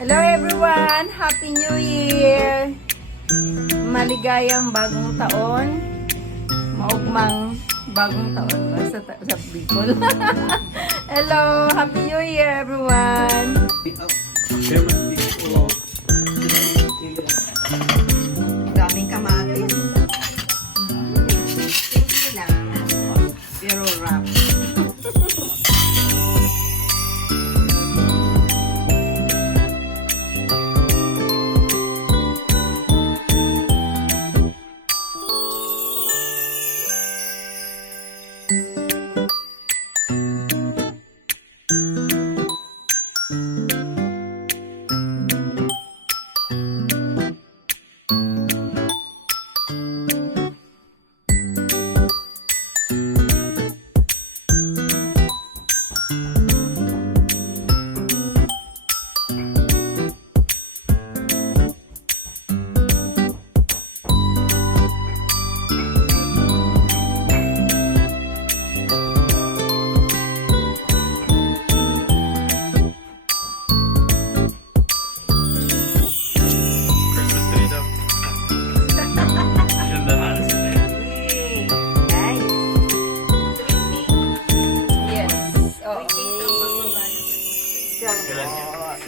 Hello everyone! Happy New Year! Maligayang bagong taon. Maugmang bagong taon ba sa Bicol? Hello! Happy New Year everyone! Daming kamatis. Simple lang. Pero wrap.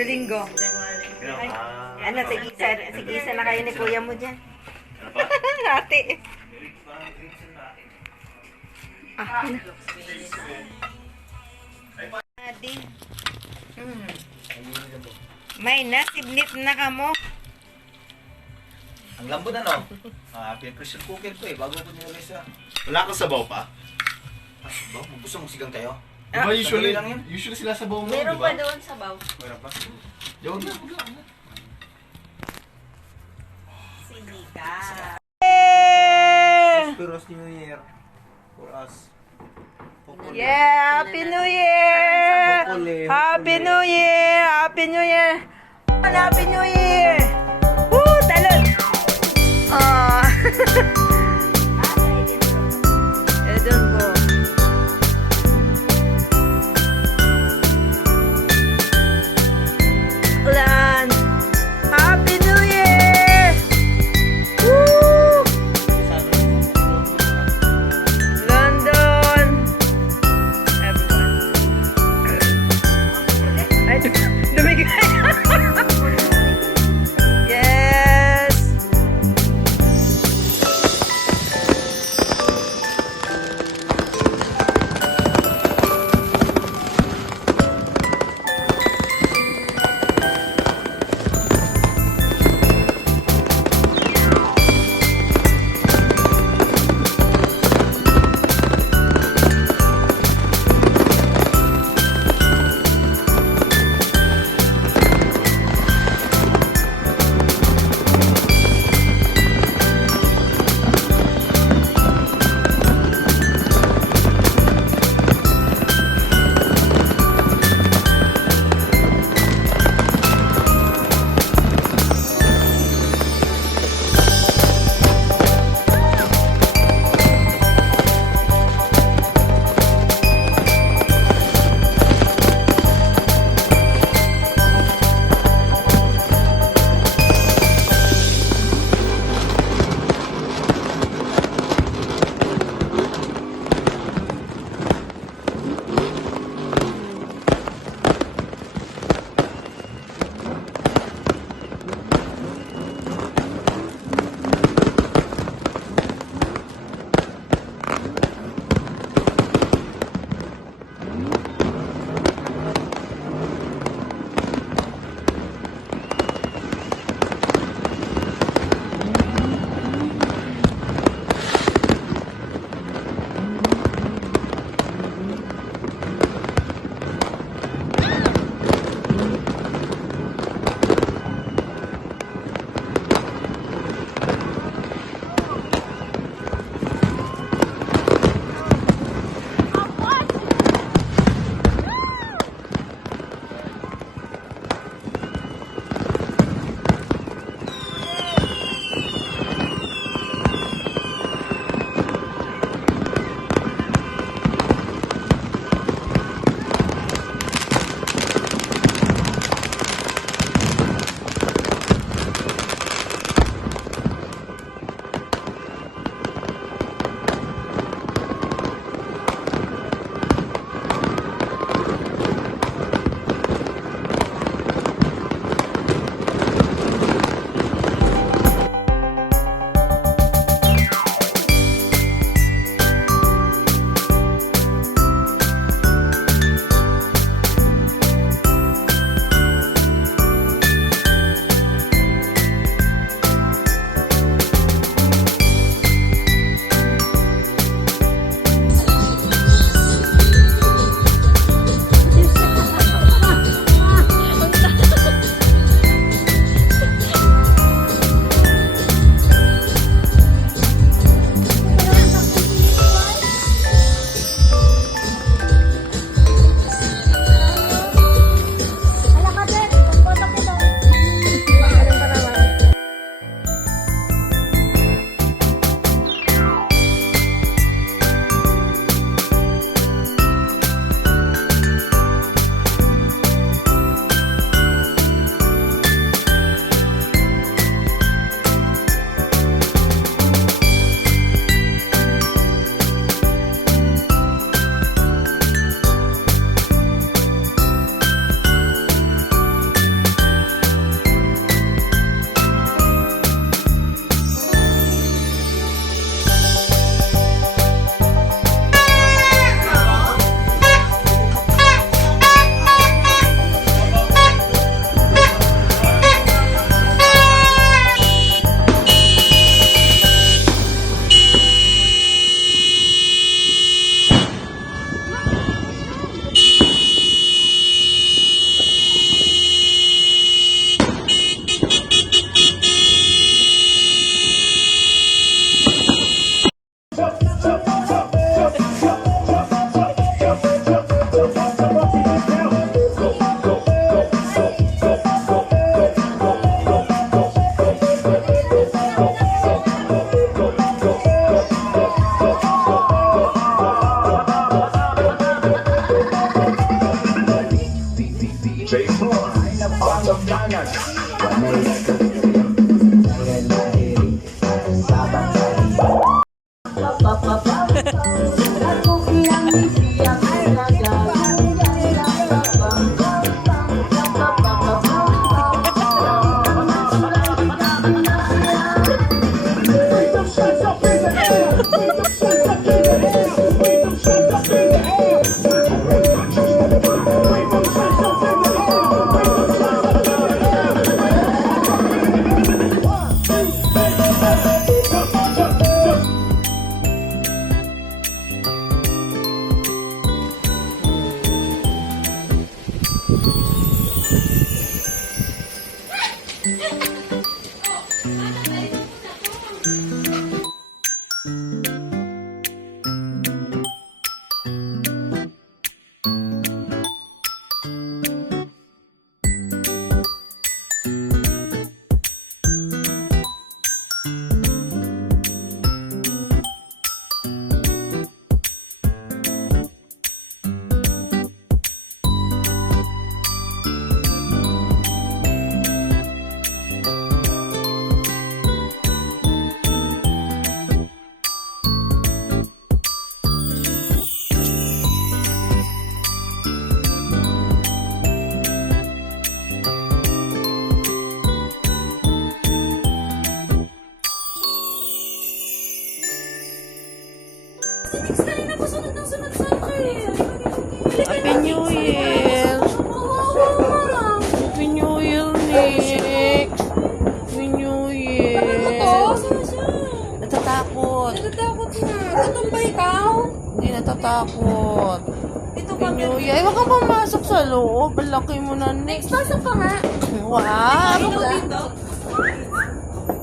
Linggo. Ano, tigisa na kayo ni kuya mo dyan. Ate. Adi. May nasibnit na ka mo. Ang lambot ano? Pressure cooker ko bago ko nilagay sa... Wala kang sabaw pa? Sabaw? Gusto mong sigang tayo? Diba usually, lang yan? usually sila sabaw mo, Meron diba? pa doon sa baw. Meron pa? Yun na, wala. Sinika. Prosperous New Year for us. Yeah! Happy New Year! Happy New Year! Happy New Year! Happy New Year! Woo! Talon! Oh! Edon ko. Lan! Happy New Year! Woo! London! Everyone. Ay, dumigay. Happy New Year! Happy New Year, Nick! Happy New Year! Natatakot. Natatakot na. Gutom ba ikaw? Hindi natatakot. Dito Happy New Year. Ay, wag ka pumasok sa loob. Ang laki mo na, Nick. Next, pasok ka nga. Wow! Ano ko dito?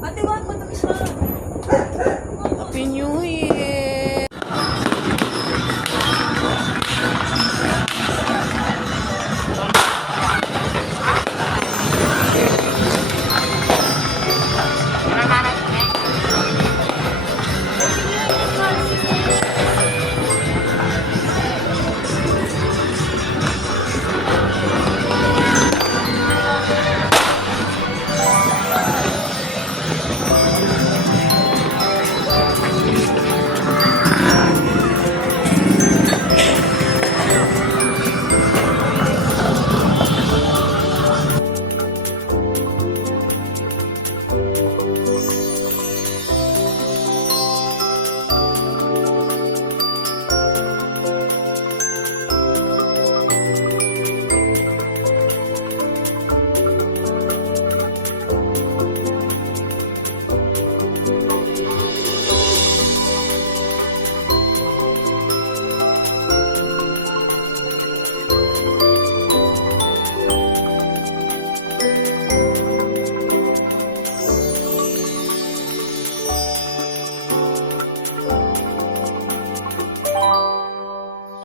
Ate, wag mo na siya. Happy New Year!